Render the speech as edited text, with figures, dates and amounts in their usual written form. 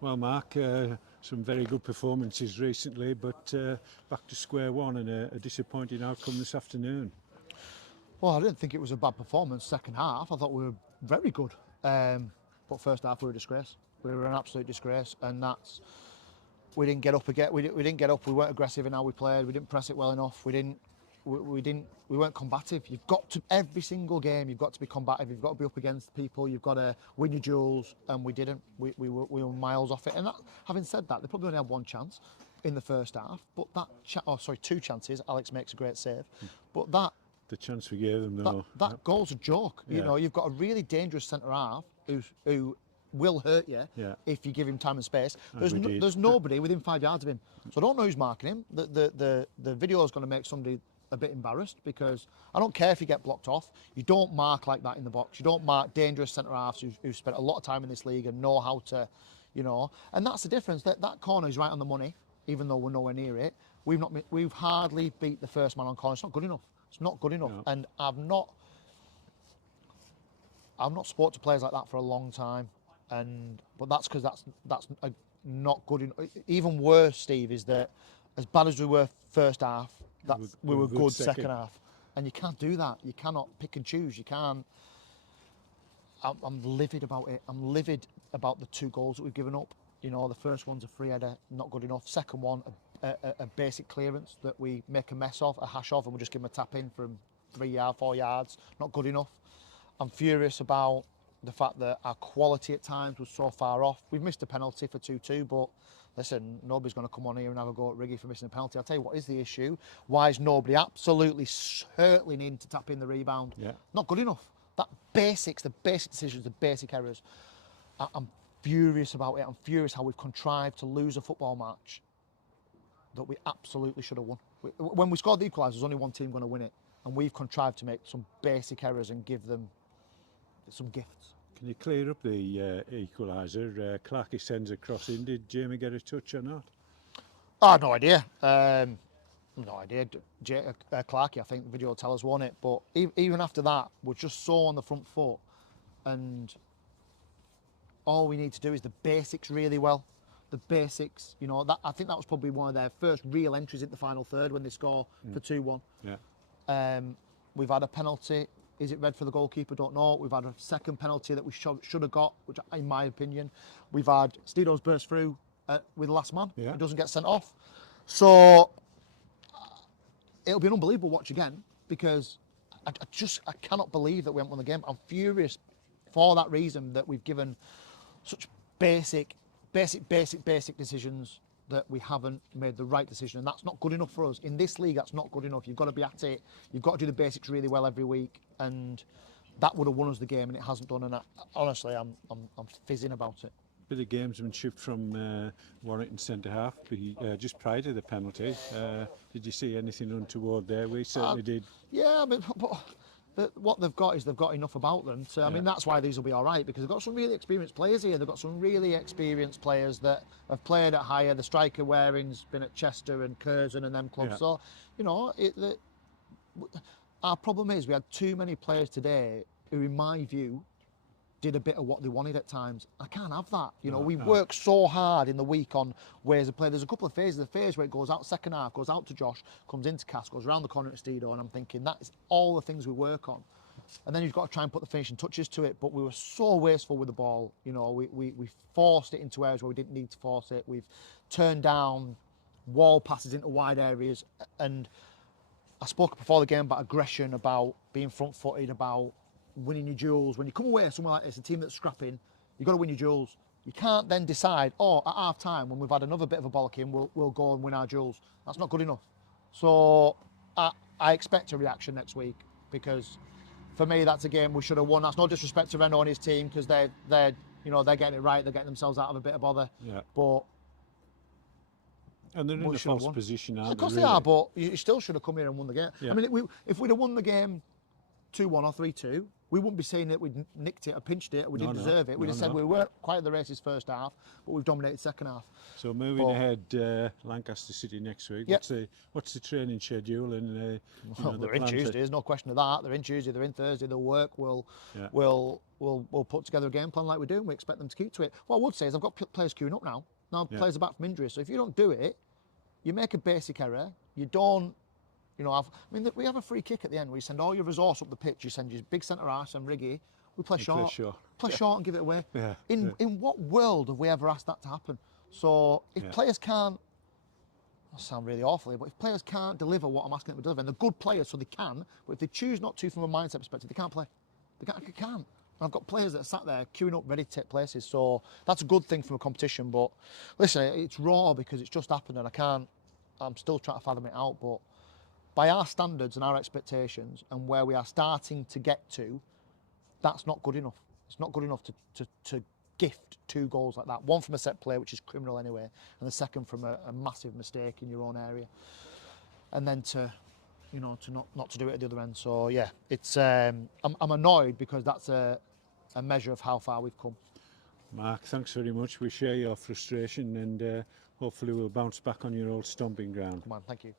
Well, Mark, some very good performances recently, but back to square one and a disappointing outcome this afternoon. Well, I didn't think it was a bad performance. Second half, I thought we were very good. But first half, we were a disgrace. We were an absolute disgrace, and that's we didn't get up again. We didn't get up. We weren't aggressive in how we played. We didn't press it well enough. We weren't combative. You've got to every single game. You've got to be combative. You've got to be up against people. You've got to win your duels, and we didn't. We were miles off it. And that, having said that, they probably only had one chance in the first half. But two chances. Alex makes a great save. But the chance we gave them, though. That goal's a joke. Yeah. You know, you've got a really dangerous centre half who will hurt you if you give him time and space. There's nobody within 5 yards of him. So I don't know who's marking him. The video is going to make somebody a bit embarrassed, because I don't care if you get blocked off. You don't mark like that in the box. You don't mark dangerous centre halves who've spent a lot of time in this league and know how to, you know. And that's the difference. That corner is right on the money, even though we're nowhere near it. We've hardly beat the first man on corner. It's not good enough. It's not good enough. No. And I've not spoke to players like that for a long time. But that's because that's not good enough. Even worse, Steve, is that as bad as we were first half, we were good second half. And you can't do that. You cannot pick and choose. You can't. I'm livid about it. I'm livid about the 2 goals that we've given up. You know, the first one's a free header, not good enough. Second one, a basic clearance that we make a mess of, a hash of, and we just give them a tap in from 3 yards, 4 yards. Not good enough. I'm furious about the fact that our quality at times was so far off. We've missed a penalty for 2-2, but listen, nobody's going to come on here and have a go at Riggy for missing a penalty. I'll tell you what is the issue. Why is nobody absolutely certainly needing to tap in the rebound? Yeah. Not good enough. The basic decisions, the basic errors. I'm furious about it. I'm furious how we've contrived to lose a football match that we absolutely should have won. When we scored the equaliser, there's only one team going to win it, and we've contrived to make some basic errors and give them some gifts. Can you clear up the equaliser? Clarkey sends a cross in. Did Jamie get a touch or not? I had no idea. No idea. Clarkey, I think the video will tell us, won it. But even after that, we're just so on the front foot, and all we need to do is the basics really well. The basics, you know. I think that was probably one of their first real entries in the final third when they score for 2-1. Yeah. We've had a penalty. Is it red for the goalkeeper? Don't know. We've had a second penalty that we should have got, which, in my opinion, we've had Steedo's burst through with the last man. Yeah. He doesn't get sent off. So it'll be an unbelievable watch again, because I cannot believe that we haven't won the game. I'm furious for that reason, that we've given such basic decisions, that we haven't made the right decision, and that's not good enough for us. In this league, that's not good enough. You've got to be at it. You've got to do the basics really well every week, and that would have won us the game, and it hasn't done. And honestly, I'm fizzing about it. Bit of gamesmanship from Warrington centre half, just prior to the penalty. Did you see anything untoward there? We certainly did. Yeah, but what they've got is they've got enough about them. So, I mean, that's why these will be all right, because they've got some really experienced players here. They've got some really experienced players that have played at higher. The striker Waring's been at Chester and Curzon and them clubs. Yeah. So, you know, our problem is we had too many players today who, in my view, did a bit of what they wanted at times. I can't have that. You know, we work so hard in the week on ways of play. There's a couple of phases. The phase where it goes out second half, goes out to Josh, comes into Cass, goes around the corner to Steedo, and I'm thinking that is all the things we work on. And then you've got to try and put the finishing touches to it. But we were so wasteful with the ball. You know, we forced it into areas where we didn't need to force it. We've turned down wall passes into wide areas. And I spoke before the game about aggression, about being front-footed, about winning your duels. When you come away somewhere like this, a team that's scrapping, you've got to win your duels. You can't then decide, at half time, when we've had another bit of a bollocking, we'll go and win our duels. That's not good enough. So I expect a reaction next week, because for me that's a game we should have won. That's no disrespect to Renault and his team, because they're getting it right. They're getting themselves out of a bit of bother. Yeah. But and they're in a false position, aren't they? Of course they are, but you still should have come here and won the game. Yeah. I mean, if we'd have won the game 2-1 or 3-2, we wouldn't be saying that we'd nicked it or pinched it or we No, didn't no. deserve it. We'd No, have said no. we weren't quite at the races first half, but we've dominated second half. So moving But- ahead, Lancaster City next week. Yep. What's the training schedule and you know, the They're in plan for- Tuesday, there's no question of that. They're in Tuesday, they're in Thursday, they'll work, we'll put together a game plan like we do, and we expect them to keep to it. What I would say is I've got players queuing up now. Now Yeah. players are back from injury, so if you don't do it, you make a basic error, you don't, you know, we have a free kick at the end where you send all your resource up the pitch, you send your big centre half and Riggy, we play short. Play short and give it away. Yeah, In what world have we ever asked that to happen? So if players can't, I sound really awful here, but if players can't deliver what I'm asking them to deliver, and they're good players so they can, but if they choose not to from a mindset perspective, they can't play. They can't. And I've got players that are sat there queuing up ready to take places, so that's a good thing from a competition. But listen, it's raw because it's just happened and I'm still trying to fathom it out, but by our standards and our expectations and where we are starting to get to, that's not good enough. It's not good enough to gift 2 goals like that. One from a set play, which is criminal anyway, and the second from a massive mistake in your own area. And then to not to do it at the other end. So yeah, it's I'm annoyed because that's a measure of how far we've come. Mark, thanks very much. We share your frustration and hopefully we'll bounce back on your old stomping ground. Come on, thank you.